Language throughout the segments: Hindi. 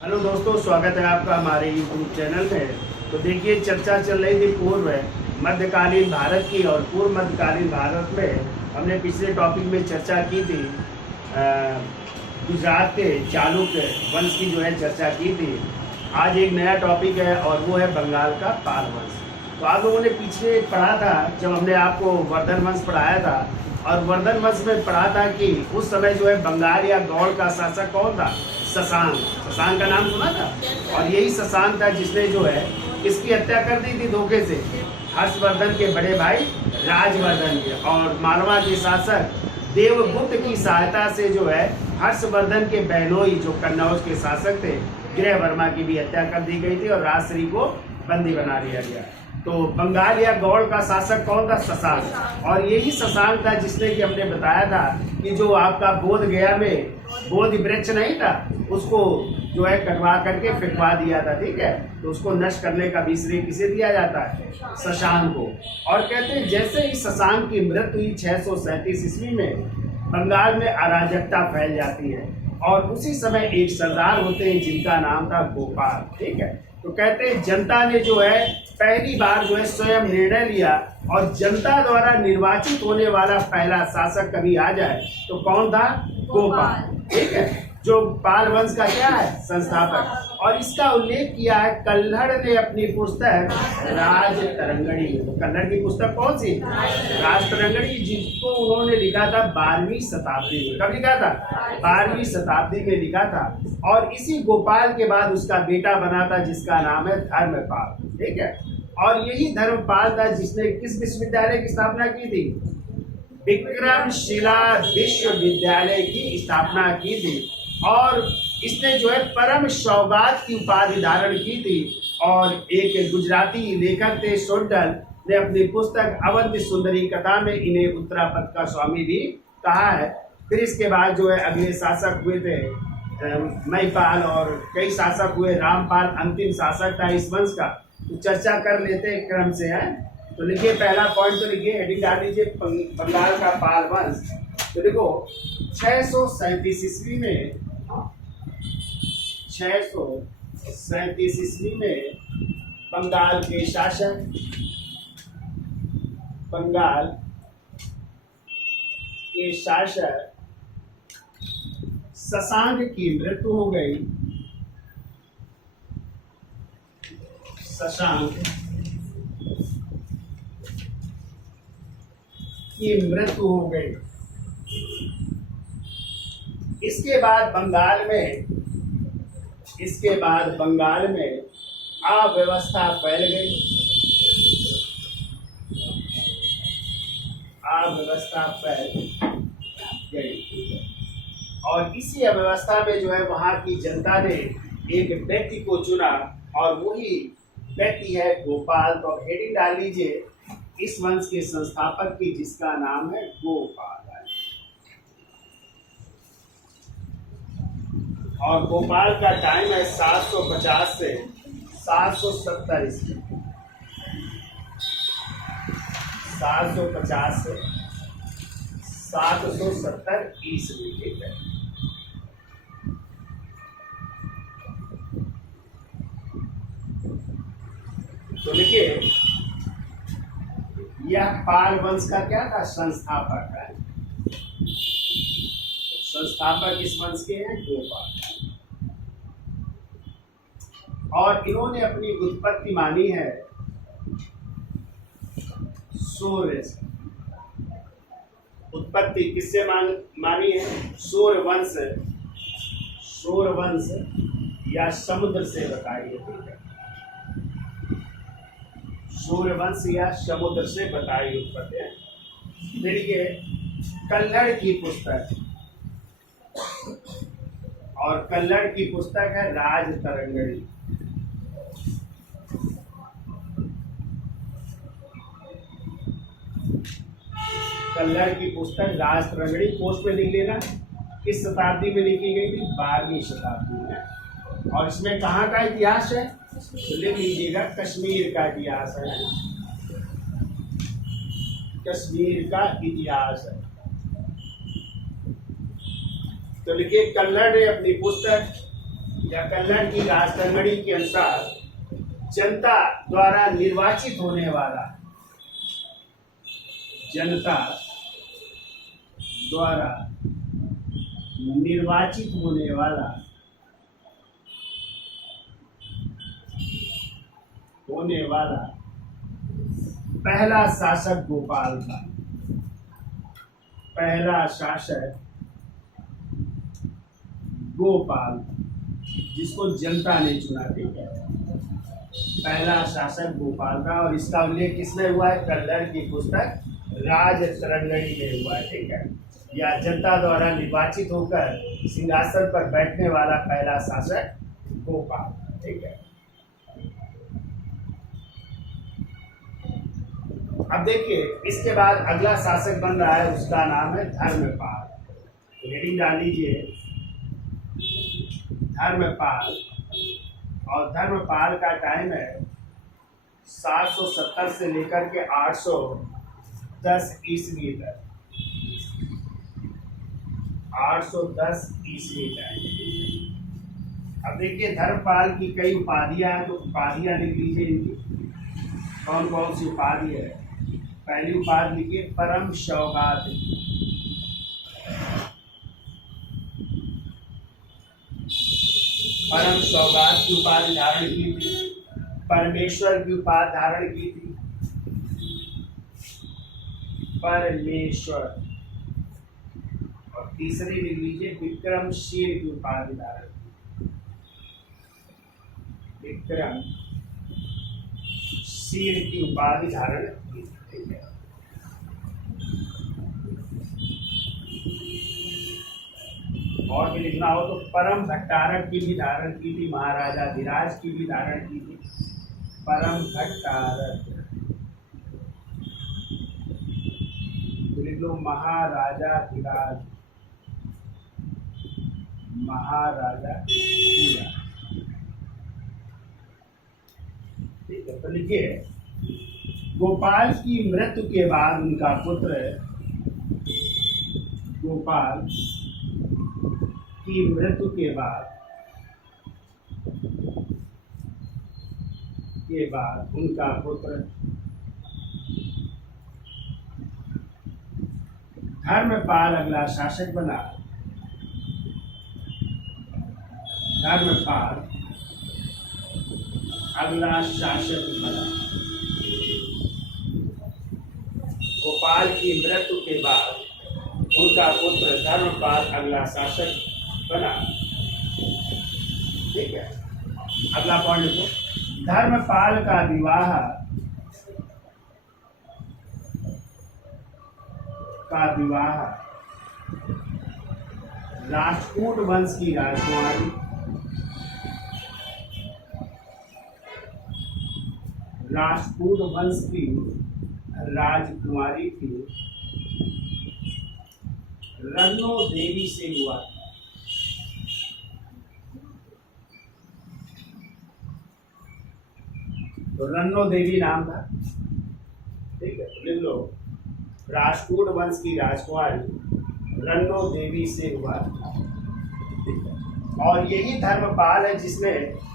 हेलो दोस्तों, स्वागत है आपका हमारे YouTube चैनल में। तो देखिए, चर्चा चल रही थी पूर्व मध्यकालीन भारत की, और पूर्व मध्यकालीन भारत में हमने पिछले टॉपिक में चर्चा की थी गुजरात के चालुक्य वंश की जो है चर्चा की थी। आज एक नया टॉपिक है और वो है बंगाल का पाल वंश। तो आप लोगों ने पीछे पढ़ा था जब हमने आपको वर्धन वंश पढ़ाया था, और वर्धन वंश में पढ़ा था कि उस समय जो है बंगाल या गौड़ का शासक कौन था? शशांक। शशांक का नाम सुना था। और यही शशांक था जिसने जो है इसकी हत्या कर दी थी धोखे से, हर्षवर्धन के बड़े भाई राजवर्धन के। और मालवा के शासक देवगुप्त की सहायता से जो है हर्षवर्धन के बहनोई जो कन्नौज के शासक थे गृह वर्मा की भी हत्या कर दी गई थी और राजश्री को बंदी बना लिया गया। तो बंगाल या गौड़ का शासक कौन था? शशांक। और यही शशांक था जिसने कि हमने बताया था कि जो आपका बोध गया में बोधि वृक्ष नहीं था, उसको जो है कटवा करके फेंकवा दिया था, ठीक है। तो उसको नष्ट करने का भी श्रेय किसे दिया जाता है? शशांक को। और कहते हैं जैसे ही शशांक की मृत्यु हुई 637 ईस्वी में, बंगाल में अराजकता फैल जाती है। और उसी समय एक सरदार होते हैं जिनका नाम था गोपाल, ठीक है। तो कहते हैं जनता ने जो है पहली बार जो है स्वयं निर्णय लिया, और जनता द्वारा निर्वाचित होने वाला पहला शासक कभी आ जाए तो कौन था? गोपाल, ठीक है, जो पाल वंश का क्या है? संस्थापक। और इसका उल्लेख किया है कल्हड़ ने अपनी पुस्तक राज तरंगणी में। तो कल्हड़ की पुस्तक कौन सी? राज तरंगणी, जिसको उन्होंने लिखा था 12वीं शताब्दी में। कब लिखा था? 12वीं शताब्दी में लिखा था। और इसी गोपाल के बाद उसका बेटा बना था जिसका नाम है धर्मपाल, ठीक है। और यही धर्मपाल था जिसने किस विश्वविद्यालय की स्थापना की थी? विक्रमशिला विश्वविद्यालय की स्थापना की थी। और इसने जो है परम सौगात की उपाधि धारण की थी। और एक गुजराती लेखक थे सोंडल ने अपनी पुस्तक अवंती सुंदरी कथा में इन्हें उत्तरापद का स्वामी भी कहा है। फिर इसके बाद जो है अगले शासक हुए थे महिपाल, और कई शासक हुए। रामपाल अंतिम शासक था इस वंश का। तो चर्चा कर लेते हैं क्रम से, है। तो लिखिए, पहला पॉइंट तो लिखिए, हेडिंग डाल लीजिए, बंगाल का पाल वंश। तो देखो 637 ईस्वी में 637 ईस्वी में बंगाल के शासक शशांक की मृत्यु हो गई। शशांक की मृत्यु हो गई। इसके बाद बंगाल में अव्यवस्था फैल गई। अव्यवस्था फैल गई। और इसी अव्यवस्था में जो है वहां की जनता ने एक व्यक्ति को चुना, और वही व्यक्ति है गोपाल। तो हेडिंग डाल लीजिए इस वंश के संस्थापक की, जिसका नाम है गोपाल। और गोपाल का टाइम है 750 से 770 ईस्वी। 750 से 770 ईस्वी, ठीक है। तो लिखिए, यह पाल वंश का क्या था? संस्थापक है। संस्थापक इस वंश के हैं गोपाल। और इन्होंने अपनी उत्पत्ति मानी है सूर्य से। उत्पत्ति किससे मानी है? सूर्य वंश या समुद्र से बताई है, ठीक है। सूर्य वंश या समुद्र से बताई उत्पत्ति है। देखिए, कल्हड़ की पुस्तक, और कल्हड़ की पुस्तक है राज तरंगणी। कल्हड़ की पुस्तक राज तरंगणी, पोस्ट में लिख लेना। किस शताब्दी में लिखी गई थी? 12वीं शताब्दी में। और इसमें कहाँ का इतिहास है? तो लिख लीजिएगा, कश्मीर का इतिहास है। कश्मीर का इतिहास है। तो लिखिए, कल्हड़ ने अपनी पुस्तक या कल्लड़ की राजतंगड़ी के अनुसार जनता द्वारा निर्वाचित होने वाला, जनता द्वारा निर्वाचित होने वाला पहला शासक गोपाल था। पहला शासक गोपाल, जिसको जनता ने चुना, ठीक है। पहला शासक गोपाल था और इसका उल्लेख किसमें हुआ है? कल्लड़ की पुस्तक राजतरंगिणी में हुआ है, ठीक है। या जनता द्वारा निर्वाचित होकर सिंहासन पर बैठने वाला पहला शासक गोपाल, ठीक है। अब देखिए, इसके बाद अगला शासक बन रहा है, उसका नाम है धर्मपाल। हेडिंग डाल लीजिए, धर्मपाल। और धर्मपाल का टाइम है 770 से लेकर के 810 ईस्वी तक। 810 ईस्वी तक। अब देखिए, धर्मपाल की कई उपाधियां हैं, तो उपाधियां लिख लीजिए इनकी। कौन कौन सी उपाधि है? पहली उपाधि लिखिए परम सौगात। परम सौगात की उपाधि धारण की थी। परमेश्वर की उपाधि धारण की थी। परमेश्वर। और तीसरी लिख लीजिए विक्रमशील की उपाधि धारण की। विक्रमशील की उपाधि धारण की। और भी लिखना हो तो परम भट्टारक की भी धारण की थी। महाराजा धीराज की भी धारण की थी। परम भट्टारक। लिख लो महाराजा धीराज। महाराजा धीराज, ठीक है। तो लिखिए, गोपाल की मृत्यु के बाद उनका पुत्र, गोपाल की मृत्यु के बाद उनका पुत्र धर्मपाल अगला शासक बना। धर्मपाल अगला शासक बना। गोपाल की मृत्यु के बाद उनका पुत्र धर्मपाल अगला शासक बना, ठीक है। अगला पॉइंट लिखो, धर्मपाल का विवाह राष्ट्रकूट वंश की राजकुमारी, राष्ट्रकूट वंश की राजकुमारी थी रन्नो देवी से हुआ। तो रन्नो देवी नाम था, ठीक है। लिख लो, राष्ट्रकूट वंश की राजकुमारी रन्नो देवी से हुआ, ठीक है। और यही धर्मपाल है जिसने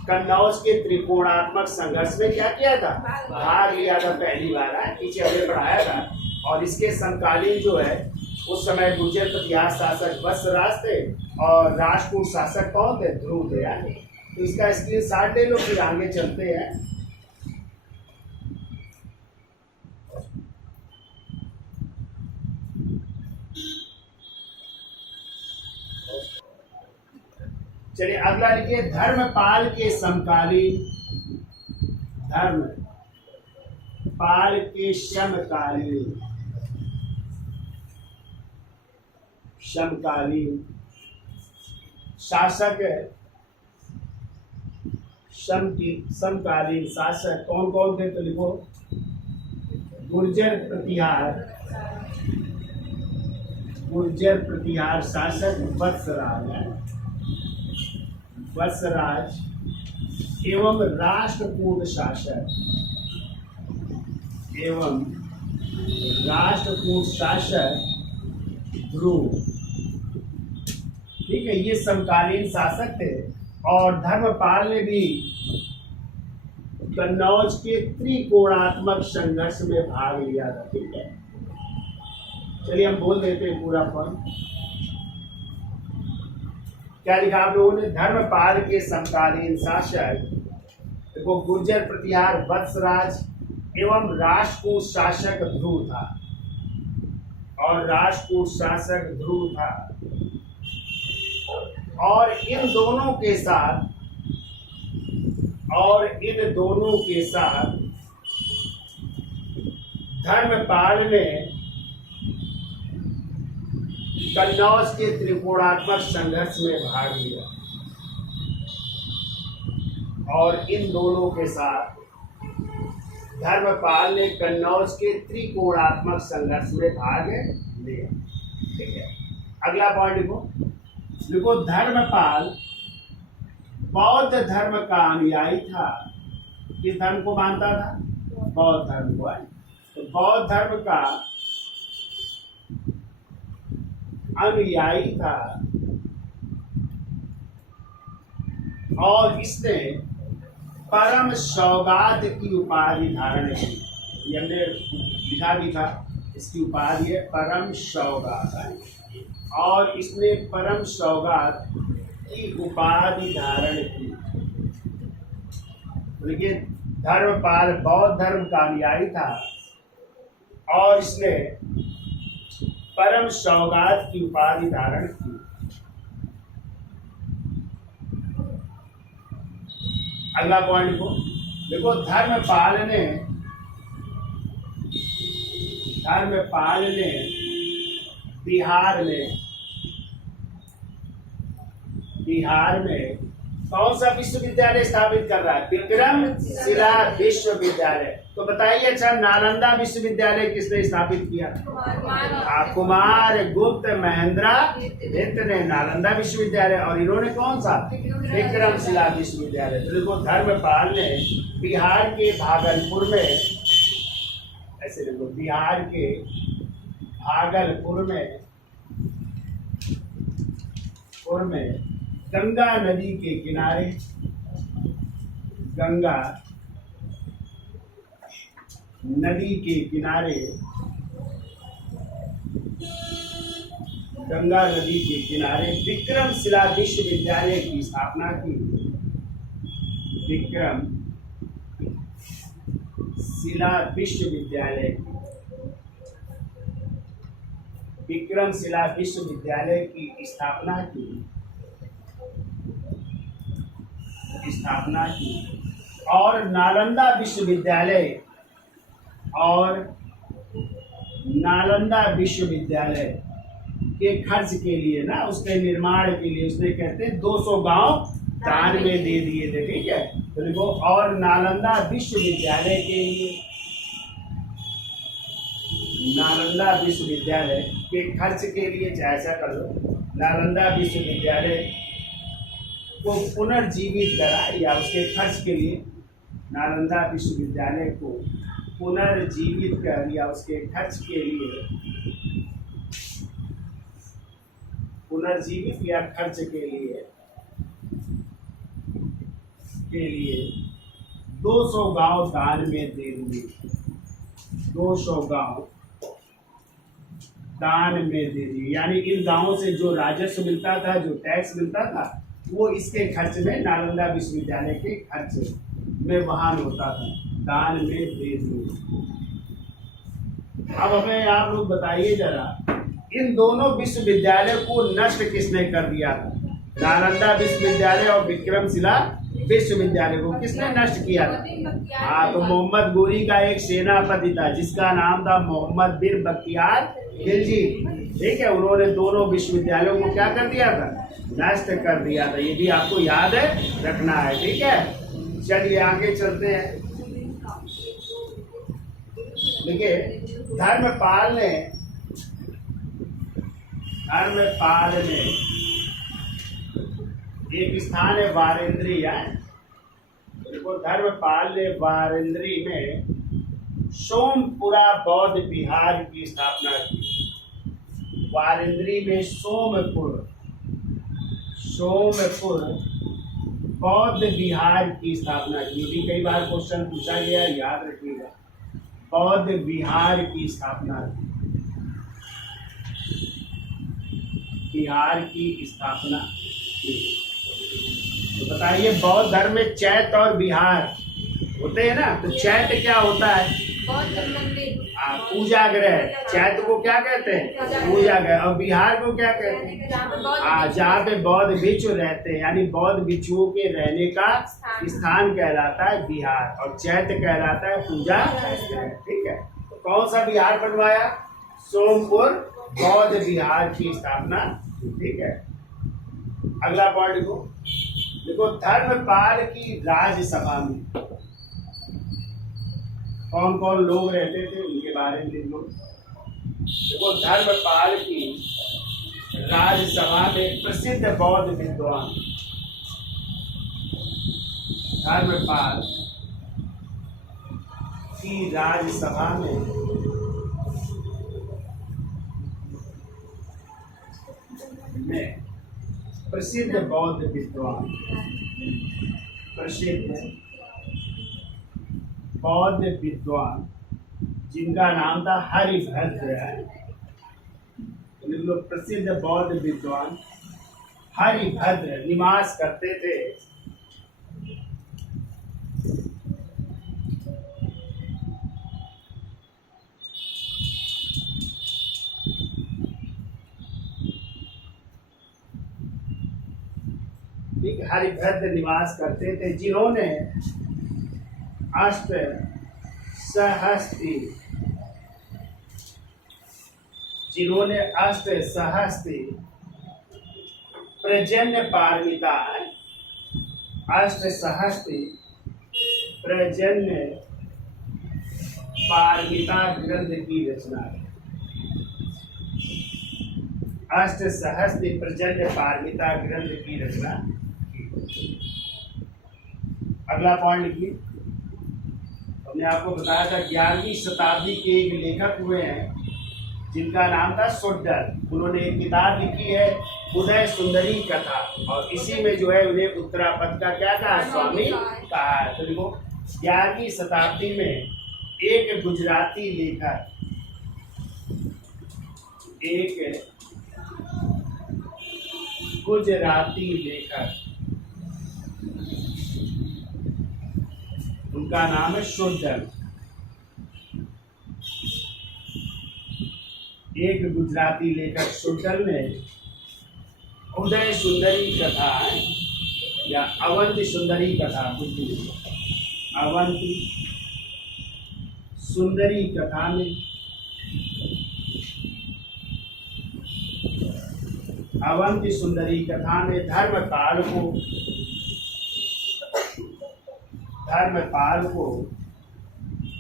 कन्नौज के त्रिकोणात्मक संघर्ष में क्या किया था? भाग लिया था पहली बार। पीछे हमने पढ़ाया था। और इसके समकालीन जो है, उस समय गुर्जर प्रतिहार शासक वत्सराज थे और राष्ट्रकूट शासक कौन थे? ध्रुव थे। यानी तो इसका स्क्रीनशॉट ले लो, फिर आगे चलते हैं। चलिए अगला लिखिए, धर्मपाल के समकालीन, धर्मपाल के समकालीन शासक, समकालीन शासक कौन कौन थे? तो लिखो, गुर्जर प्रतिहार शासक वत्सराज एवं राष्ट्रकूट शासक ध्रुव, ठीक है। ये समकालीन शासक थे और धर्मपाल ने भी कन्नौज के त्रिकोणात्मक संघर्ष में भाग लिया था। ठीक है, चलिए हम बोल देते हैं पूरा पॉइंट। क्या लिखा आप लोगों ने? धर्मपाल के समकालीन शासक देखो गुर्जर प्रतिहार वत्सराज एवं राष्ट्रकूट शासक ध्रुव था, और राष्ट्रकूट शासक ध्रुव था, और इन दोनों के साथ धर्मपाल ने कन्नौज के त्रिकोणात्मक संघर्ष में भाग लिया, और इन दोनों के साथ धर्मपाल ने कन्नौज के त्रिकोणात्मक संघर्ष में भाग लिया। ठीक है, अगला पॉइंट लिखो धर्मपाल बौद्ध धर्म का अनुयायी था। किस धर्म को मानता था? बौद्ध धर्म को। तो बौद्ध धर्म का अनुयायी था, और इसने परम सौगात की उपाधि धारण की। ये हमने लिखा भी था, इसकी उपाधि है परम सौगात, और इसने परम सौगात की उपाधि धारण की। देखिए धर्मपाल बौद्ध धर्म का अनुयायी था, और इसने परम सौगात की उपाधि धारण की। अगला पॉइंट को देखो धर्मपाल ने बिहार में कौन सा विश्वविद्यालय स्थापित कर रहा है? विक्रमशिला विश्वविद्यालय। तो बताइए, अच्छा नालंदा विश्वविद्यालय किसने स्थापित किया? कुमार गुप्त महेंद्रगुप्त ने नालंदा विश्वविद्यालय, और इन्होंने कौन सा? विक्रमशिला विश्वविद्यालय। तो देखो धर्मपाल ने बिहार के भागलपुर में, ऐसे देखो बिहार के भागलपुर में गंगा नदी के किनारे विक्रमशिला विश्वविद्यालय की स्थापना की। विक्रमशिला विश्वविद्यालय की स्थापना की, और नालंदा विश्वविद्यालय के खर्च के लिए ना, उसके निर्माण के लिए उसने कहते हैं 200 गांव दान में दे दिए थे। ठीक है, तो देखो और नालंदा विश्वविद्यालय के खर्च के लिए, ऐसा कर लो, नालंदा विश्वविद्यालय को पुनर्जीवित करा, या उसके खर्च के लिए नालंदा विश्वविद्यालय को पुनर्जीवित कर, या उसके खर्च के लिए पुनर्जीवित या खर्च के लिए 200 गांव दान में दे दिए। 200 गांव दान में दे दिए, यानी इन गांवों से जो राजस्व मिलता था, जो टैक्स मिलता था, वो इसके खर्च में, नालंदा विश्वविद्यालय के खर्च में वहन होता था, दान में दे दिए। अब हमें आप लोग बताइए जरा, इन दोनों विश्वविद्यालय को नष्ट किसने कर दिया था? नालंदा विश्वविद्यालय और विक्रमशिला विश्वविद्यालय को किसने नष्ट किया था? तो मोहम्मद गोरी का एक सेनापति था जिसका नाम था मोहम्मद बिन बख्तियार खिलजी। ठीक है, उन्होंने दोनों विश्वविद्यालयों को क्या कर दिया था? नष्ट कर दिया था। ये भी आपको याद है, रखना है। ठीक है, चलिए आगे चलते हैं। देखिए धर्मपाल ने एक स्थान है वारेंद्री है, देखो धर्मपाल ने वारेंद्री में सोमपुरा बौद्ध विहार की स्थापना की। वारेंद्री में सोमपुर बौद्ध विहार की स्थापना की थी। कई बार क्वेश्चन पूछा गया, याद रखिएगा। बौद्ध विहार की स्थापना की, बिहार की स्थापना की। तो बताइए, बौद्ध धर्म में चैत्य और विहार होते हैं ना। तो चैत्य क्या होता है? पूजा ग्रह। चैत्य को क्या कहते हैं? पूजा ग्रह। और विहार को क्या कहते हैं? जहाँ पे बौद्ध भिक्षु रहते हैं, यानी बौद्ध भिक्षुओं के रहने का स्थान कहलाता है विहार, और चैत्य कहलाता है पूजा ग्रह। ठीक है। तो कौन सा विहार बनवाया? सोमपुर बौद्ध विहार की स्थापना। ठीक है। अगला पॉइंट देखो, धर्मपाल की राजसभा में कौन कौन लोग रहते थे, उनके बारे में लिख लो। देखो, धर्मपाल की राजसभा में प्रसिद्ध बौद्ध विद्वान, धर्मपाल की राजसभा में प्रसिद्ध बौद्ध विद्वान, प्रसिद्ध बौद्ध विद्वान जिनका नाम था हरिभद्र। प्रसिद्ध बौद्ध विद्वान हरिभद्र निवास करते थे हरिभद्र निवास करते थे, जिन्होंने अष्ट सहस्ती प्रजन्य पारमिता, अष्ट सहस्ती प्रजन्य पारमिता ग्रंथ की रचना। अष्ट सहस्ती प्रजन्य पारमिता ग्रंथ की रचना। अगला पॉइंट लिखिए। हमने आपको बताया था 11वीं शताब्दी के एक लेखक हुए हैं जिनका नाम था शुद्धल। उन्होंने एक किताब लिखी है उदय सुंदरी कथा, और इसी में जो है उन्हें उत्तरापद का क्या कहा? स्वामी कहा है। तो देखो, 11वीं शताब्दी में एक गुजराती लेखक, उनका नाम है शुद्धल। एक गुजराती लेखक शुद्धल ने उदय सुंदरी कथा या अवंती सुंदरी कथा, अवंती सुंदरी कथा में अवंती सुंदरी कथा में धर्मपाल को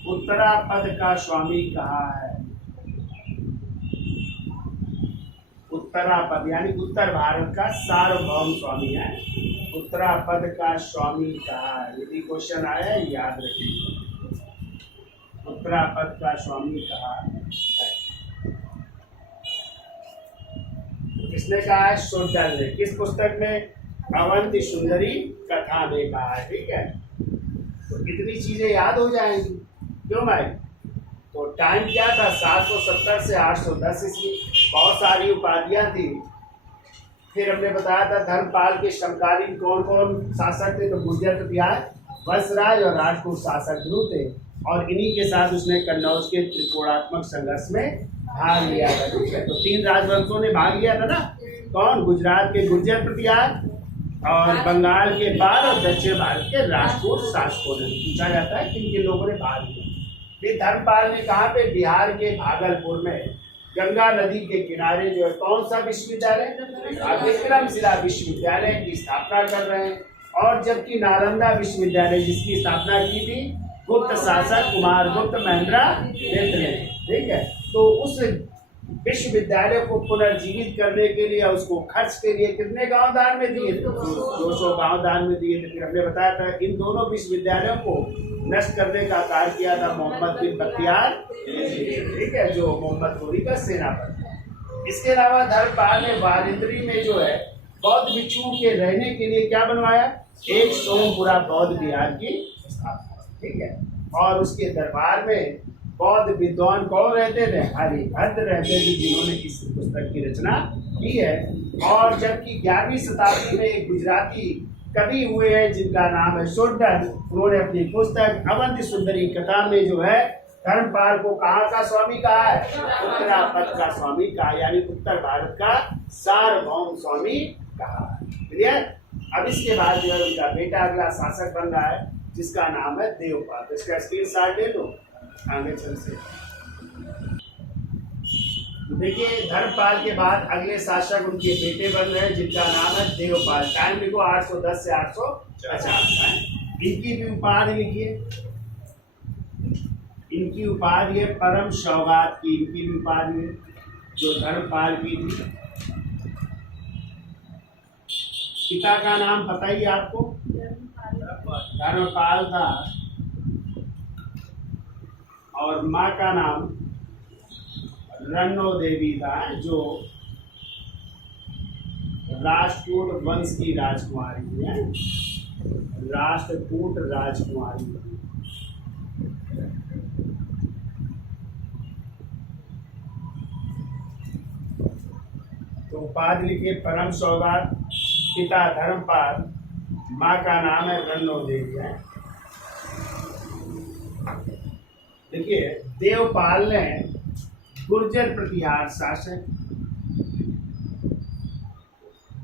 उत्तरापद का स्वामी कहा है। उत्तरापद यानी उत्तर भारत का सार्वभौम स्वामी है, उत्तरापद का स्वामी कहा है। यदि क्वेश्चन आया है याद रखिए, उत्तरापद का स्वामी कहा है। किसने कहा है? शुद्धल ने। किस पुस्तक में? अवंती सुंदरी कथा में कहा है। ठीक है। तो कितनी चीजें याद हो जाएंगी, क्यों भाई? तो टाइम क्या था? 770 से 810 ईस्वी। बहुत सारी उपाधियां थी। फिर हमने बताया था धर्मपाल के समकालीन कौन कौन शासक थे। तो गुर्जर प्रतिहार, वत्सराज और राजपूत शासक ध्रुव थे, और इन्हीं के साथ उसने कन्नौज के त्रिकोणात्मक संघर्ष में भाग लिया था। ठीक है। तो 3 राजवंशों ने भाग लिया था ना। कौन? गुजरात के गुर्जर प्रतिहार, और बंगाल के बाद और दक्षिण भारत के राजपूत शासकों ने। पूछा जाता है किन किन लोगों ने भाग लिया। फिर धर्मपाल ने कहाँ पे? बिहार के भागलपुर में गंगा नदी के किनारे जो है कौन सा विश्वविद्यालय? विक्रमशिला विश्वविद्यालय की स्थापना कर रहे हैं। और जबकि नालंदा विश्वविद्यालय जिसकी स्थापना की थी गुप्त शासक कुमार गुप्त महेंद्र ने। ठीक है। तो उस विश्वविद्यालय को पुनर्जीवित करने के लिए, उसको खर्च के लिए कितने गांव दान में दिए थे? 200 गांव दान में दिए थे। फिर हमने बताया था इन दोनों विश्वविद्यालयों को नष्ट करने का कार्य किया था मोहम्मद बिन बख्तियार। ठीक है, जो मोहम्मद गोरी का सेनापति। इसके अलावा धर्मपाल ने वारित्री में जो है बौद्ध भिक्षुओं के रहने के लिए क्या बनवाया? एक सोमपुरा बौद्ध विहार की स्थापना, ठीक है। और उसके दरबार में बौद्ध विद्वान कौन रहते थे? हरिभद्र रहते थे, जिन्होंने इस पुस्तक की रचना की है। और जबकि 11वीं शताब्दी में एक गुजराती कवि हुए हैं जिनका नाम है शोड्डन, उन्होंने अपनी पुस्तक अवंति सुंदरी कथा में जो है धर्मपाल को कहाँ का स्वामी कहा है? उत्तरापद का स्वामी कहा, यानी उत्तर भारत का सार्वभौम स्वामी कहा। क्लियर? अब इसके बाद जो है उनका बेटा अगला शासक बन रहा है जिसका नाम है देवपाल। तो इसका स्क्रीनशॉट ले लो आगे चल से। देखिए धर्मपाल के बाद अगले शासक उनके बेटे बन रहे हैं जिनका नाम है देवपाल। टाइम लिखो 810 से 850। इनकी भी उपाधि लिखिए। इनकी उपाधि है परम सौगात की, इनकी भी उपाधि है जो धर्मपाल की थी। पिता का नाम पता ही आपको, धर्मपाल था, और माँ का नाम रन्नो देवी था, जो राष्ट्रकूट वंश की राजकुमारी है, राष्ट्रकूट राजकुमारी। तो उपाधि लिखिए परम सौगात, पिता धर्मपाल, माँ का नाम है रन्नो देवी है। देखिए देवपाल ने गुर्जर प्रतिहार शासक,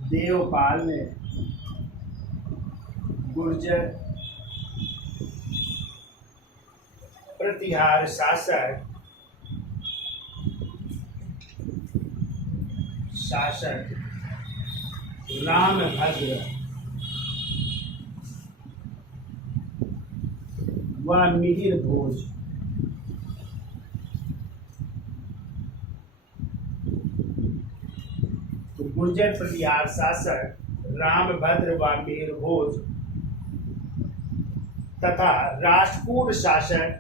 देवपाल ने गुर्जर प्रतिहार शासक रामभद्र व मिहिर भोज तो गुर्जर प्रतिहार शासक रामभद्र व मिहिर भोज तथा राष्ट्रकूट शासक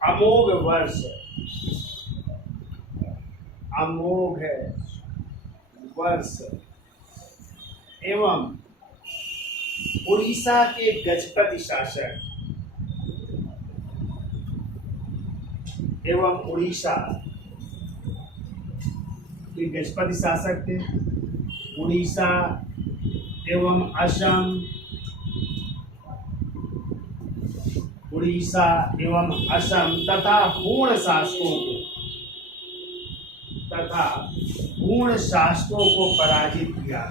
अमोघ वर्ष एवं उड़ीसा के गजपति शासक एवं उड़ीसा के गजपति शासक थे, उड़ीसा एवं असम, उड़ीसा एवं असम तथा पूर्ण शासकों को पराजित किया।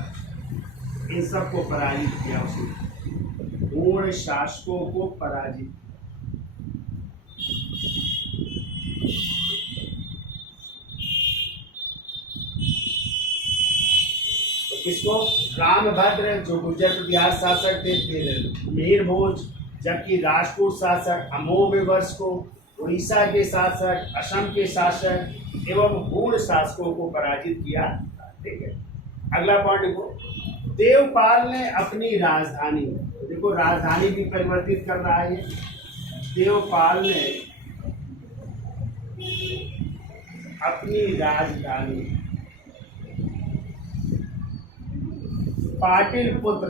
इन सबको पराजित किया उसने, पूर्ण शासकों को पराजित। तो किसको? रामभद्र जो गुर्जर प्रतिहार शासक थे, फिर मिहिर भोज जबकि राष्ट्रकूट शासक, अमोघ वर्ष को उड़ीसा के शासक, असम के शासक एवं पूर्ण शासकों को पराजित किया। ठीक है, अगला पॉइंट देखो, देवपाल ने अपनी राजधानी, देखो राजधानी भी परिवर्तित कर रहा है। देवपाल ने अपनी राजधानी पाटलिपुत्र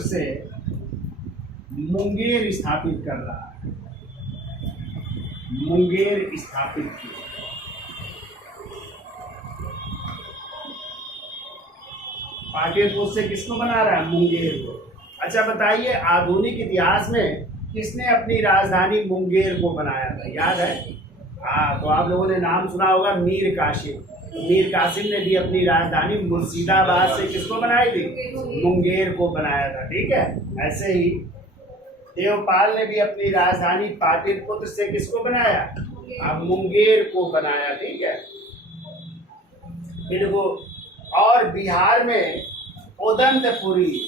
से मुंगेर स्थापित कर रहा है, मुंगेर स्थापित किया। पाटलिपुत्र से किसको बना रहा है? मुंगेर को। अच्छा बताइए, आधुनिक इतिहास में किसने अपनी राजधानी मुंगेर को बनाया था? याद है? हाँ, तो आप लोगों ने नाम सुना होगा मीर कासिम। मीर कासिम ने भी अपनी राजधानी मुर्शिदाबाद से किसको बनाई थी? मुंगेर को बनाया था। ठीक है, ऐसे ही देवपाल ने भी अपनी राजधानी पाटलिपुत्र से किसको बनाया? अब मुंगेर को बनाया। ठीक है, फिर वो और बिहार में उदंतपुरी,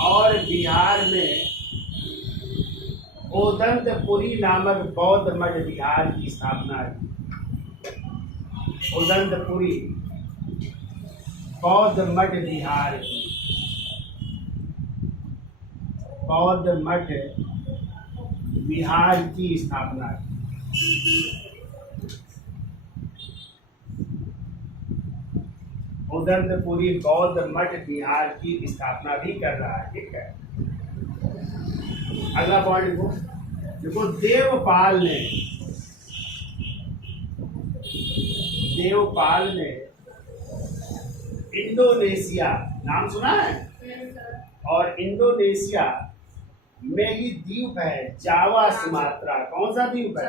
और बिहार में उदंतपुरी नामक बौद्ध मठ विहार की स्थापना की। उदंतपुरी बौद्ध मठ विहार की। बौद्ध मठ विहार की स्थापना की। उदंतपुरी बौद्ध मठ विहार की स्थापना भी कर रहा है। ठीक है, अगला पॉइंट देखो, देखो देवपाल ने इंडोनेशिया, नाम सुना है? और इंडोनेशिया में ही द्वीप है जावा सुमात्रा। कौन सा द्वीप है?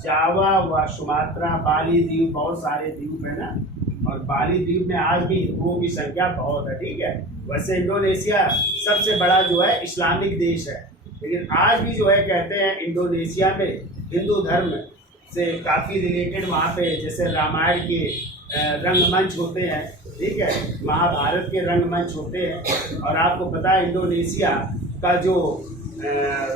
जावा व सुमात्रा, बाली द्वीप, बहुत सारे द्वीप है ना। और बाली द्वीप में आज भी हिंदुओं की संख्या बहुत है। ठीक है, वैसे इंडोनेशिया सबसे बड़ा जो है इस्लामिक देश है, लेकिन आज भी जो है कहते हैं इंडोनेशिया में हिंदू धर्म से काफ़ी रिलेटेड वहाँ पे जैसे रामायण के रंगमंच होते हैं, ठीक है, महाभारत के रंगमंच होते हैं। और आपको पता है इंडोनेशिया का जो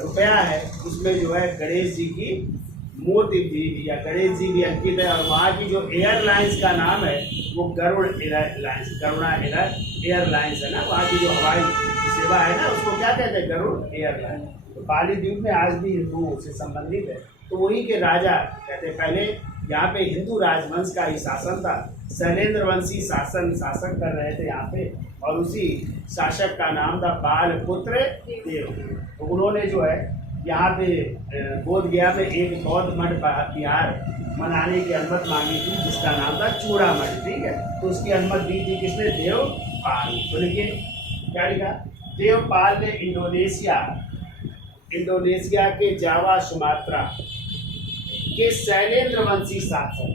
रुपया है उसमें जो है गणेश जी की मूर्ति भी या गणेश जी भी अंकित है। और वहाँ की जो एयरलाइंस का नाम है वो गरुड़ एयरलाइंस, करुणा एयरलाइंस है ना, वहाँ की जो हवाई सेवा है ना उसको क्या कहते हैं? गरुड़ एयरलाइंस। तो बाली द्वीप में आज भी हिंदुओं से संबंधित है। तो वहीं के राजा कहते हैं, पहले यहाँ पे हिंदू राजवंश का ही शासन था, शैलेंद्र वंशी शासक कर रहे थे यहाँ पे, और उसी शासक का नाम था बालपुत्र देव। तो उन्होंने जो है यहाँ पे बोध गया में एक बौद्ध मठ विहार मनाने की अनुमति मांगी थी, जिसका नाम था चूड़ामठ। ठीक है, तो उसकी अनुमति दी थी किसने? देवपाल। तो लिखिए क्या लिखा? देवपाल ने इंडोनेशिया के जावा सुमात्रा के शैलेंद्र वंशी शासक,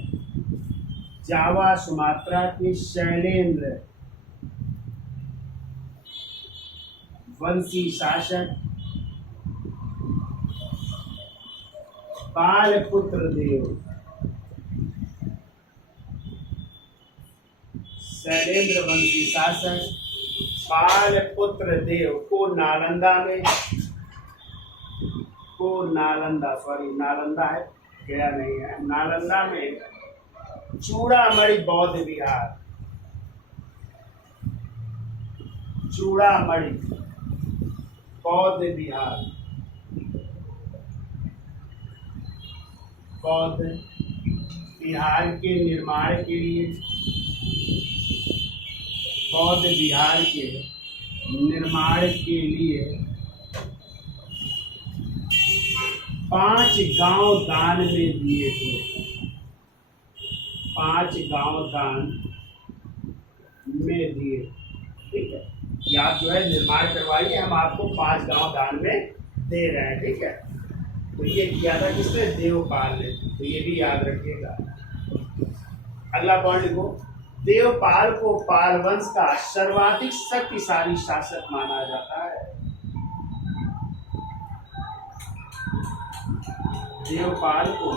जावा सुमात्रा के शैलेंद्र वंशी शासक बालपुत्र देव, शैलेंद्र वंशी शासक बालपुत्र देव को नालंदा है, गया नहीं है, नालंदा में चूड़ामणि बौद्ध विहार, चूड़ामणि बौद्ध विहार, बौद्ध विहार के निर्माण के लिए, बौद्ध विहार के निर्माण के लिए 5 गांव दान में दिए थे, 5 गांव दान में दिए। ठीक है, कि आप जो है निर्माण करवाइए, हम आपको 5 गांव दान में दे रहे हैं। ठीक है, तो ये किया था किसने? देवपाल ने। तो ये भी याद रखिएगा। अगला पॉइंट लिखो, देवपाल को पाल वंश का सर्वाधिक शक्तिशाली शासक माना जाता है। देवपाल को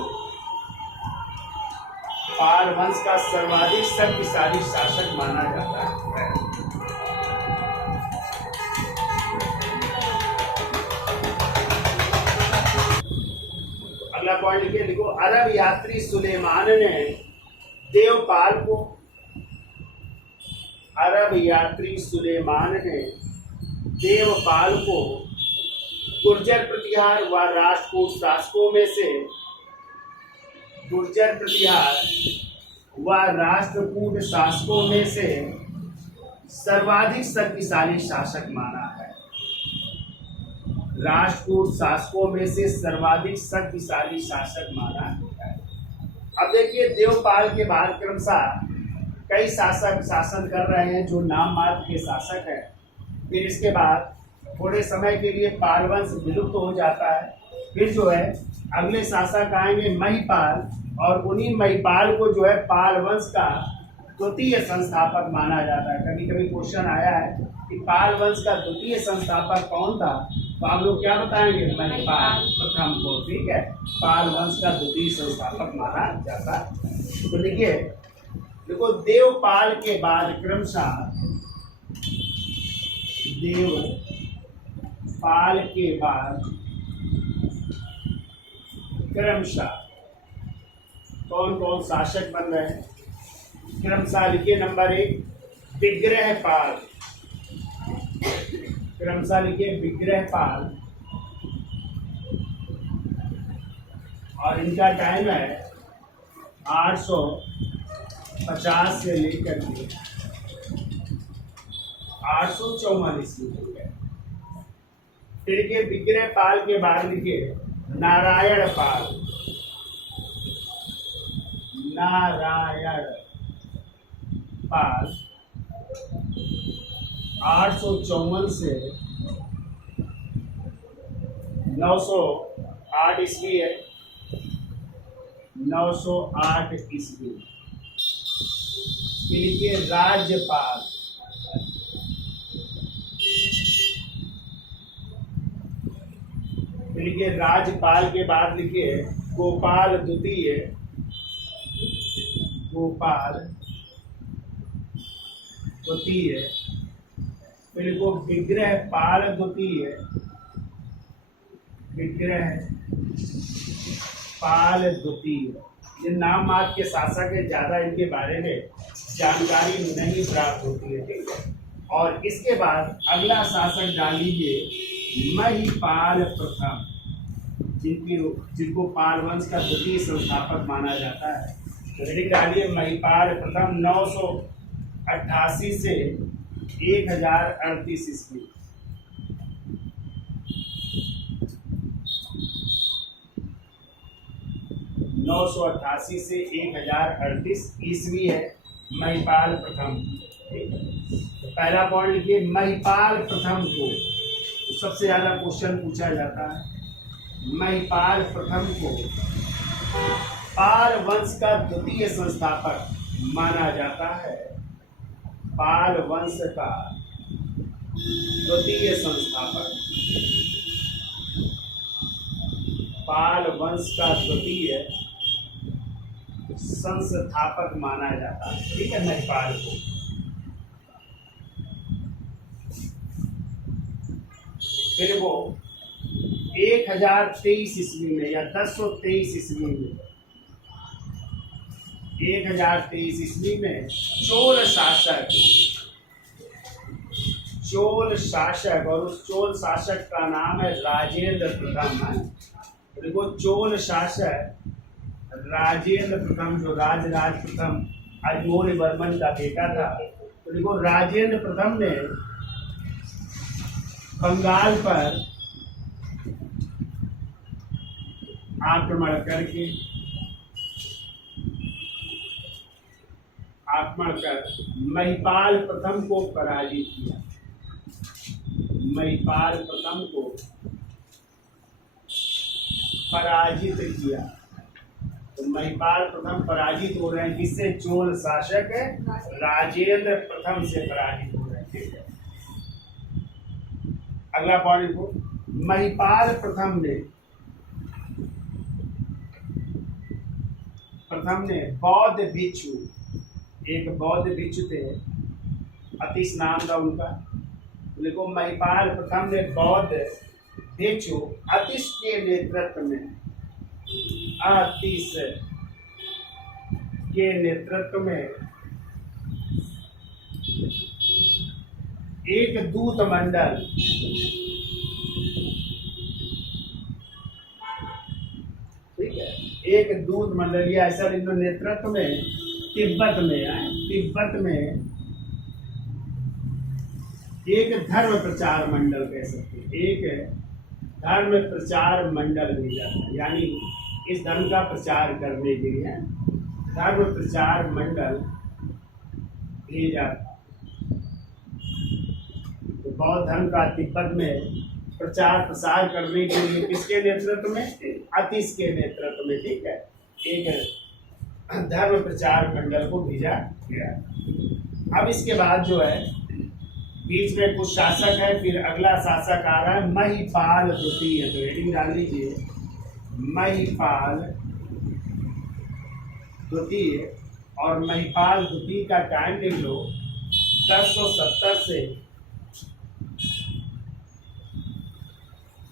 पाल वंश का सर्वाधिक शक्तिशाली शासक माना जाता है। अगला पॉइंट लिखिए, लिखो अरब यात्री सुलेमान ने देवपाल को, अरब यात्री सुलेमान ने देवपाल को गुर्जर प्रतिहार व राष्ट्रकूट शासकों में से, गुर्जर प्रतिहार व राष्ट्रकूट शासकों में से सर्वाधिक शक्तिशाली शासक माना है। राष्ट्रकूट शासकों में से सर्वाधिक शक्तिशाली शासक माना है। अब देखिए, देवपाल के बाद क्रमशः कई शासक शासन कर रहे हैं जो नाम मात्र के शासक हैं। फिर इसके बाद थोड़े समय के लिए पाल वंश विलुप्त हो जाता है। फिर जो है अगले शासक आएंगे महिपाल, और उन्हीं महिपाल को जो है पाल वंश का द्वितीय संस्थापक माना जाता है। कभी कभी क्वेश्चन आया है कि पाल वंश का द्वितीय संस्थापक कौन था, तो आप लोग क्या बताएंगे? महिपाल प्रथम को। ठीक है, पाल वंश का द्वितीय संस्थापक माना जाता है। तो देखिए, देखो देवपाल के बाद क्रमशः, देवपाल के बाद क्रमशः कौन कौन शासक बन रहे हैं? क्रमशः लिखिए, नंबर 1 विग्रहपाल, क्रमशः लिखिए विग्रहपाल, और इनका टाइम है 850 से लेकर के 854 ईस्वी तक है। फिर के विग्रहपाल के बाद लिखिए नारायण पाल, नारायण पाल 854 से 908 ईस्वी है, 908 ईस्वी। लिखिए राज्यपाल, लिखिए राज्यपाल के बाद लिखिए गोपाल द्वितीय, गोपाल द्वितीय। फिर लिखो विग्रहपाल द्वितीय, विग्रहपाल द्वितीय। ये नाम मात्र के शासक है, ज्यादा इनके बारे में जानकारी नहीं प्राप्त होती है, ठीक है। और इसके बाद अगला शासक डाल लीजिए महिपाल प्रथम, जिनको पाल वंश का द्वितीय संस्थापक माना जाता है। तो लिख डालिए महिपाल प्रथम 988 से 1038 ईस्वी। नौ सौ 88 से 1038 ईस्वी है महिपाल प्रथम। तो पहला पॉइंट लिखिए महिपाल प्रथम को सबसे ज्यादा क्वेश्चन पूछा जाता है। महिपाल प्रथम को पाल वंश का द्वितीय संस्थापक माना जाता है। पाल वंश का द्वितीय संस्थापक, पाल वंश का द्वितीय संस्थापक माना जाता है, ठीक है, महिपाल को। फिर वो 1023 ईस्वी में या 1023 ईस्वी में, 1023 ईस्वी में चोल शासक और उस चोल शासक का नाम है राजेंद्र प्रथम। देखो चोल शासक राजेंद्र प्रथम, जो राज प्रथम अजमोल वर्मन का बेटा था। तो देखो राजेंद्र प्रथम ने बंगाल पर आक्रमण कर महिपाल प्रथम को पराजित किया। महिपाल प्रथम को पराजित किया। तो महिपाल प्रथम पराजित हो रहे हैं, किससे? चोल शासक राजेंद्र प्रथम से पराजित हो रहे हैं, ठीक है। अगला पॉइंट को महिपाल प्रथम ने बौद्ध भिक्षु, एक बौद्ध भिक्षु थे, अतिश नाम था उनका। देखो महिपाल प्रथम ने बौद्ध भिक्षु अतिश के नेतृत्व में, अतिश के नेतृत्व में एक दूत मंडल, ठीक है, एक दूत मंडल या ऐसा नेतृत्व में तिब्बत में एक धर्म प्रचार मंडल कह सकते हैं, एक धर्म प्रचार मंडल भेजा था। यानी इस धर्म का प्रचार करने के लिए धर्म प्रचार मंडल भेजा था। तो बौद्ध धर्म का तिब्बत में प्रचार प्रसार करने के लिए किसके नेतृत्व में? अतिश के नेतृत्व में, ठीक है, एक धर्म प्रचार मंडल को भेजा गया। अब इसके बाद जो है बीच में कुछ शासक है, फिर अगला शासक आ रहा है महिपाल द्वितीय। तो हेडिंग डाल लीजिए महिपाल द्वितीय, और महिपाल द्वितीय का टाइम लिख लो 1070 से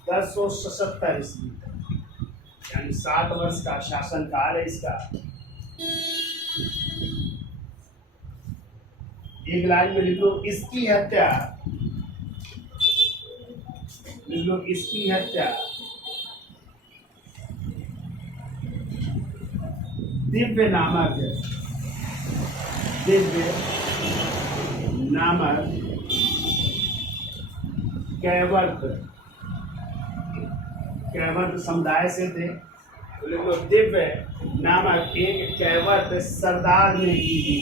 1077 ईस्वी, यानी 7 वर्ष का शासनकाल है इसका। एक लाइन में लिख लो इसकी हत्या लो इसकी हत्या दिव्य नामक कैवर्त समुदाय से थे। तो लिख लो दिव्य नामक एक कैवर्त सरदार ने की थी,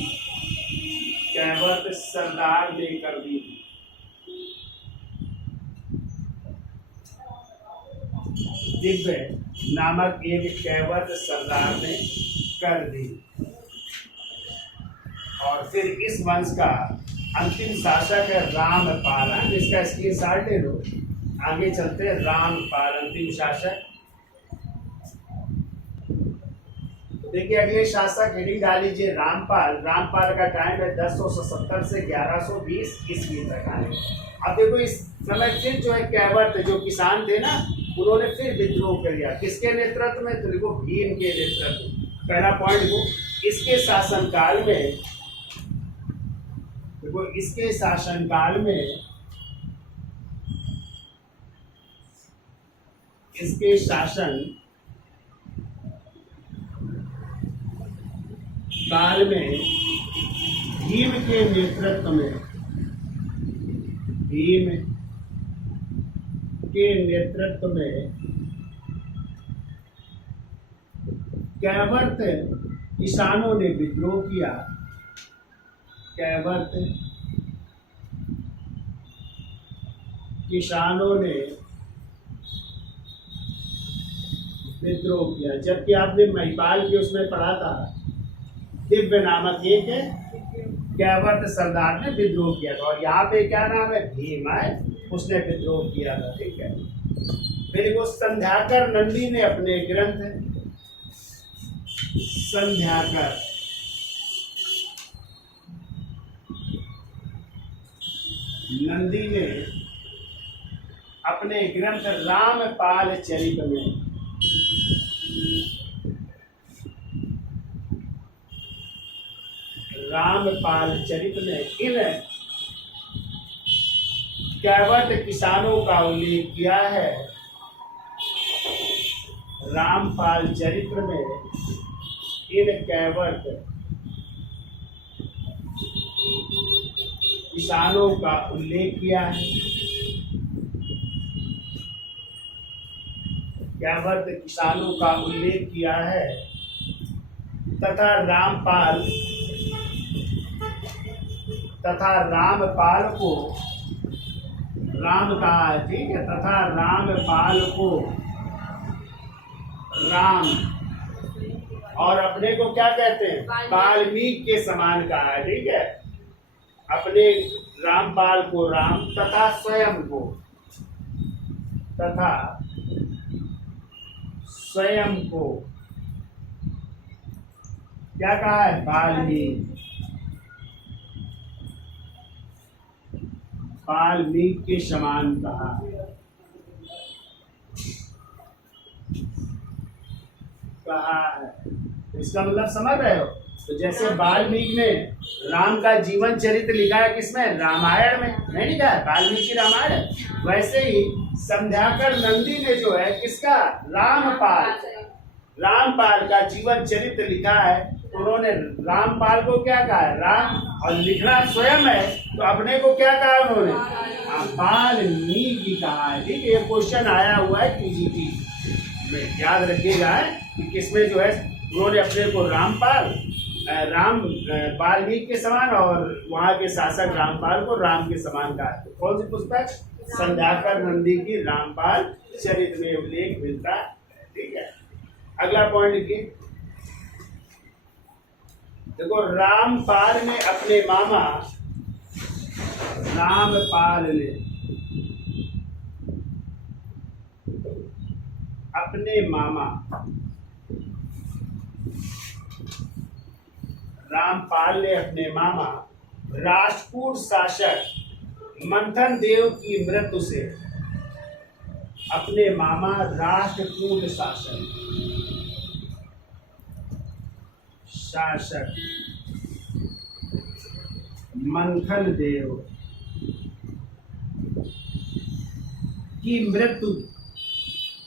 कैवर्त सरदार ने कर दी थी। दिव्य नामक एक कैवर्त सरदार ने कर दी। और फिर इस वंश का अंतिम शासक है रामपाल। इसका स्क्रीनशॉट ले लो, आगे चलते हैं। रामपाल अंतिम शासक। देखिए अगले शासक हेडिंग डाल लीजिए रामपाल। रामपाल का टाइम है 1077 से 1120 ईस्वी तक आए। अब देखो इस समय फिर जो है कैवर्त जो किसान थे ना, उन्होंने फिर विद्रोह कर लिया। किसके नेतृत्व में? तो देखो भीम के नेतृत्व। पहला पॉइंट को इसके शासनकाल में, देखो इसके शासनकाल में, इसके शासन काल में भीम के नेतृत्व में, भीम के नेतृत्व में कैवर्त किसानों ने विद्रोह किया। कैवर्त किसानों ने विद्रोह किया। जबकि आपने महिपाल के उसमें पढ़ा था, दिव्य नामक एक कैवर्त सरदार ने विद्रोह किया था। और यहाँ पे क्या नाम है? भीम है, उसने विद्रोह किया था। ठीक है। फिर वो संध्याकर नंदी ने अपने ग्रंथ संध्याकर नंदी ने अपने ग्रंथ रामपाल चरित में रामपाल चरित में इन कैवर्त किसानों का उल्लेख किया है। रामपाल चरित्र में इन कैवर्त किसानों का उल्लेख किया है। कैवर्त किसानों का उल्लेख किया है तथा रामपाल को राम कहा है। ठीक है। तथा रामपाल को राम और अपने को क्या कहते हैं? वाल्मीकि के समान कहा है। ठीक है। अपने रामपाल को राम तथा स्वयं को क्या कहा है? वाल्मीकि के समान कहा। इसका मतलब समझ रहे हो? तो जैसे वाल्मीकि ने राम का जीवन चरित्र लिखा है किसमें? रामायण में नहीं लिखा है? वाल्मीकि रामायण। वैसे ही संध्याकर नंदी ने जो है किसका? रामपाल का जीवन चरित्र लिखा है। उन्होंने रामपाल को क्या कहा है? राम। और लिखना स्वयं है, तो अपने को क्या कहा उन्होंने? वाल्मीकि कहा है। ठीक है। ये क्वेश्चन आया हुआ है टीजीटी में, याद रखिएगा कि किसमें जो है उन्होंने अपने को वाल्मीकि के समान और वहाँ के शासक रामपाल को राम के समान कहा है। तो कौन सी पुस्तक? संध्याकर नंदी की रामपाल चरित्र में उल्लेख मिलता है। ठीक है। अगला पॉइंट लिखिए। देखो रामपाल ने अपने मामा राष्ट्रकूट शासक मंथन देव की मृत्यु से, अपने मामा राष्ट्रकूट शासक मंथन देव कि मृत्यु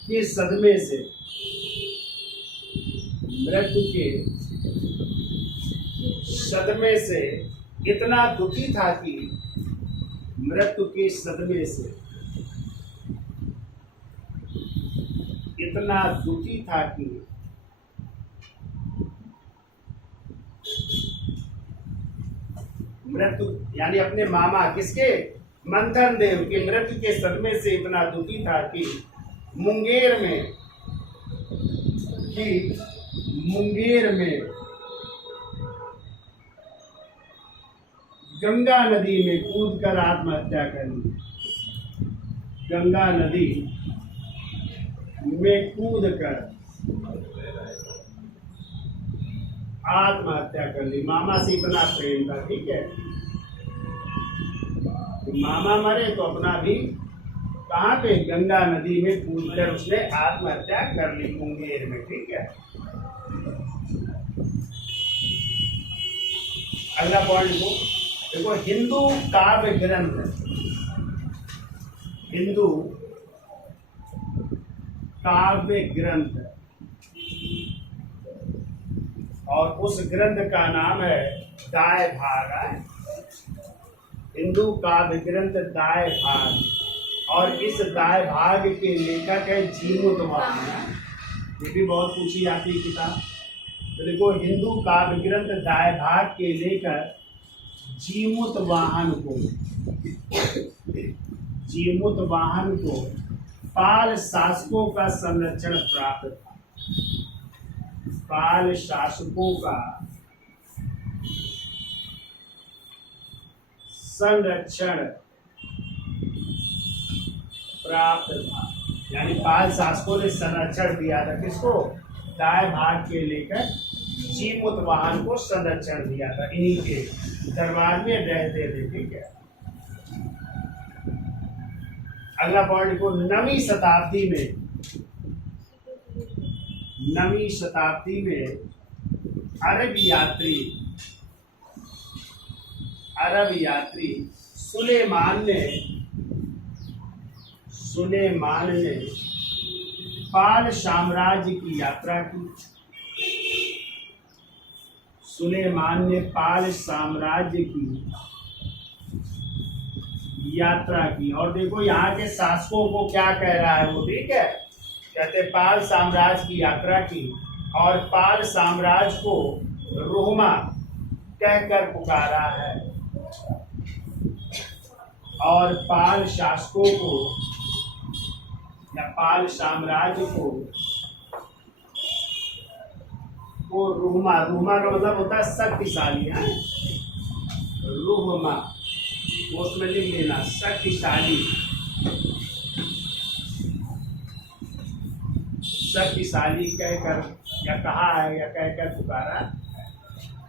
के सदमे से, मृत्यु के सदमे से इतना दुखी था कि, मृत्यु के सदमे से इतना दुखी था कि मृत्यु यानी अपने मामा किसके, मंथन देव के मृत्यु के सदमे से इतना दुखी था कि मुंगेर में गंगा नदी में कूदकर आत्महत्या कर ली। गंगा नदी में कूदकर आत्महत्या कर ली। मामा से इतना प्रेम था, ठीक है, मामा मरे तो अपना भी कहाँ पे, गंगा नदी में कूदकर उसने आत्महत्या कर ली मुंगेर में, ठीक है। अगला पॉइंट देखो, हिंदू काव्य ग्रंथ, हिंदू काव्य ग्रंथ, और उस ग्रंथ का नाम है दाय भाग। हिंदू काव्य ग्रंथ दाय भाग, और इस दाय भाग के लेखक है जीमूत वाहन। ये भी बहुत पूछी जाती है किताब। तो देखो, हिंदू काव्य ग्रंथ दाय भाग के लेखक जीमूत वाहन को पाल शासकों का संरक्षण प्राप्त था। पाल शासकों का संरक्षण प्राप्त था, यानी पाल शासकों ने संरक्षण दिया था किसको, दाय भाग के लेकर जीमूत वाहन को संरक्षण दिया था, इन्हीं के दरबार में रहते थे, ठीक है। अगला पॉइंट को, नवीं शताब्दी में अरब यात्री सुलेमान ने पाल साम्राज्य की यात्रा की। सुलेमान ने पाल साम्राज्य की यात्रा की, और देखो यहाँ के शासकों को क्या कह रहा है वो, ठीक है, कहते पाल साम्राज्य की यात्रा की, और पाल साम्राज्य को रोहमा कहकर पुकारा है, और पाल शासकों को या पाल साम्राज्य को रोहमा का मतलब होता है शक्तिशाली है, रोहमा उसमें लिख लेना, शक्तिशाली कहकर या कहा है या कहकर पुकारा।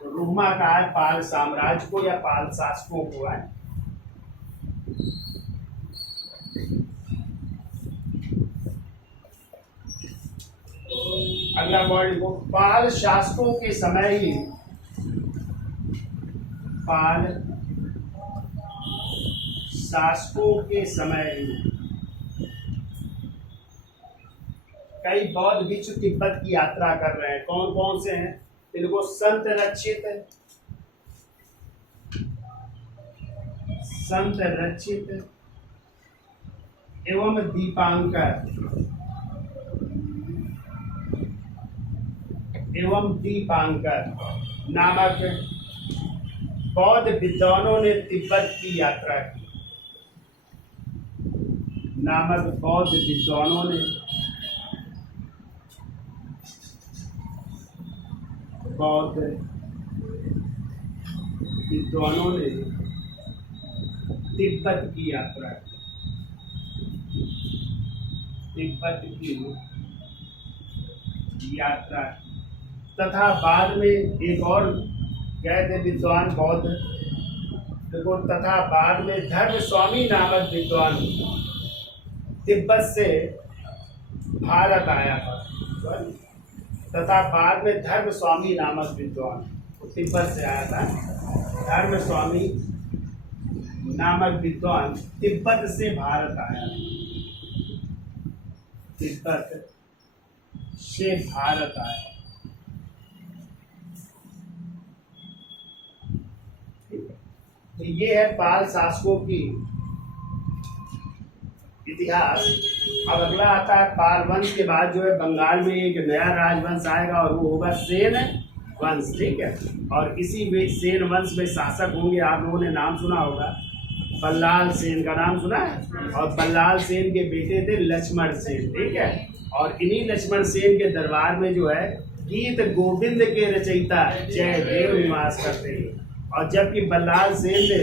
तो रोहमा का है पाल साम्राज्य को या पाल शासकों को है। अगला पॉइंट को, पाल शासकों के समय ही कई बौद्ध भिक्षु तिब्बत की यात्रा कर रहे हैं। कौन कौन से हैं? इनको संत रक्षित एवं दीपांकर नामक बौद्ध विद्वानों ने तिब्बत की यात्रा की। बौद्ध विद्वानों ने तिब्बत की यात्रा की। तथा बाद में एक और गए थे विद्वान बौद्ध, देखो, तथा बाद में धर्म स्वामी नामक विद्वान तिब्बत से भारत आया था। तथा बाद में धर्म स्वामी नामक विद्वान तिब्बत से आया था। धर्म स्वामी नामक विद्वान तिब्बत से भारत आया। तिब्बत से भारत आया। तो ये है पाल शासकों की इतिहास। अब अगला आता है पाल वंश के बाद जो है बंगाल में एक नया राजवंश आएगा और वो होगा सेन वंश। ठीक है, और इसी बीच सेन वंश में शासक होंगे, आप लोगों ने नाम सुना होगा, बल्लाल सेन का नाम सुना है। और बल्लाल सेन के बेटे थे लक्ष्मण सेन। ठीक है, और इन्हीं लक्ष्मण सेन के दरबार में जो है गीत गोविंद के रचयिता जयदेव निवास करते हैं। और जबकि बल्लाल सेन ने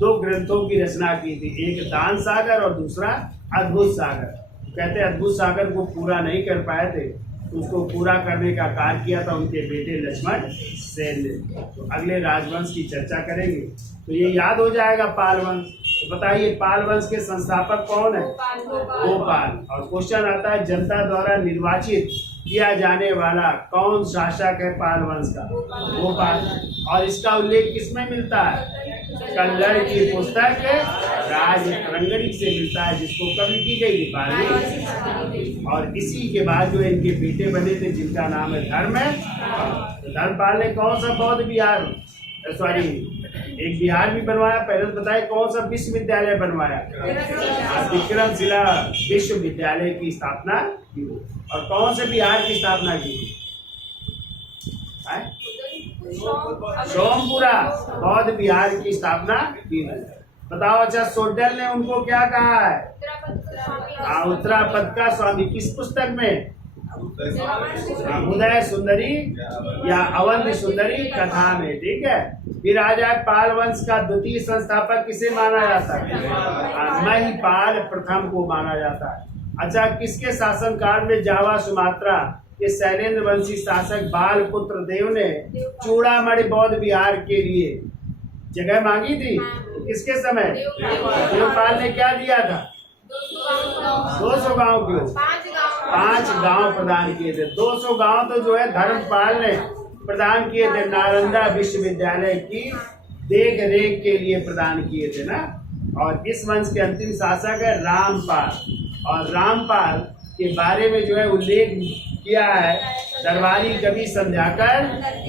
2 ग्रंथों की रचना की थी, एक दान सागर और दूसरा अद्भुत सागर। कहते हैं अद्भुत सागर को पूरा नहीं कर पाए थे, तो उसको पूरा करने का कार्य किया था उनके बेटे लक्ष्मण सेन ने। तो अगले राजवंश की चर्चा करेंगे, तो ये याद हो जाएगा पाल वंश। तो बताइए पाल वंश के संस्थापक कौन है? गोपाल। और क्वेश्चन आता है जनता द्वारा निर्वाचित किया जाने वाला कौन शासक है पाल वंश का? गोपाल। और इसका उल्लेख किसमें मिलता है? कल्लड़ की पुस्तक राजतरंगिणी से मिलता है, जिसको कभी की गई थी। और इसी के बाद जो इनके बेटे बने थे जिनका नाम है धर्मपाल ने कौन सा बौद्ध विहार, सॉरी एक बिहार भी बनवाया। पहले तो बताए कौन सा विश्वविद्यालय बनवाया? विक्रमशिला विश्वविद्यालय की स्थापना की। और कौन से बिहार की स्थापना की? सोमपुरा बौद्ध विहार की स्थापना की। बताओ अच्छा, सोडल ने उनको क्या कहा है? उत्तरापद का स्वामी। किस पुस्तक में? उदय सुंदरी या अवंत सुंदरी कथा में। ठीक है, फिर आ जाए पाल वंश का द्वितीय संस्थापक किसे माना जाता है? महिपाल प्रथम को माना जाता है। अच्छा, किसके शासनकाल में जावा सुमात्रा के शैलेंद्र वंशी शासक बाल पुत्र देव ने चूड़ामणि बौद्ध विहार के लिए जगह मांगी थी? किसके समय? देवपाल ने क्या दिया था? 200 गांव क्यों? 5 गांव प्रदान किए थे। 200 गांव तो जो है धर्मपाल ने प्रदान किए थे, नालंदा विश्वविद्यालय की देख रेख के लिए प्रदान किए थे ना। और इस वंश के अंतिम शासक है रामपाल। और रामपाल के बारे में जो है उल्लेख किया है दरबारी कवि संध्याकर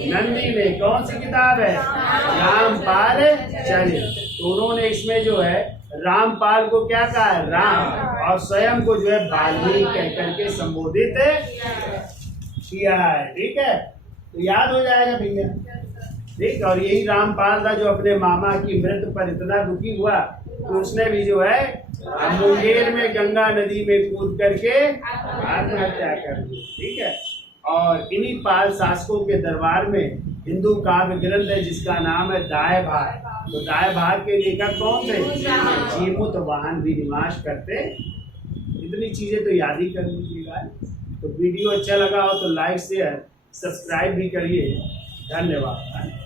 नंदी ने। कौन सी किताब है? रामपाल चरित्र। तो उन्होंने इसमें जो है रामपाल को क्या कहा है? राम। और स्वयं को जो है वाल्मीकि कह करके संबोधित किया है। ठीक है, तो याद हो जाएगा भैया। ठीक, और यही रामपाल था जो अपने मामा की मृत्यु पर इतना दुखी हुआ तो उसने भी जो है मुंगेर में गंगा नदी में कूद करके आत्महत्या कर दी। ठीक है, और इन्हीं पाल शासकों के दरबार में हिंदू काव्य ग्रंथ है जिसका नाम है दाय भाग। तो दाय भाग के लेखक कौन थे? जीमूत वाहन भी निवास करते। इतनी चीजें तो याद ही कर लीजिएगा। तो वीडियो अच्छा लगा हो तो लाइक शेयर सब्सक्राइब भी करिए। धन्यवाद।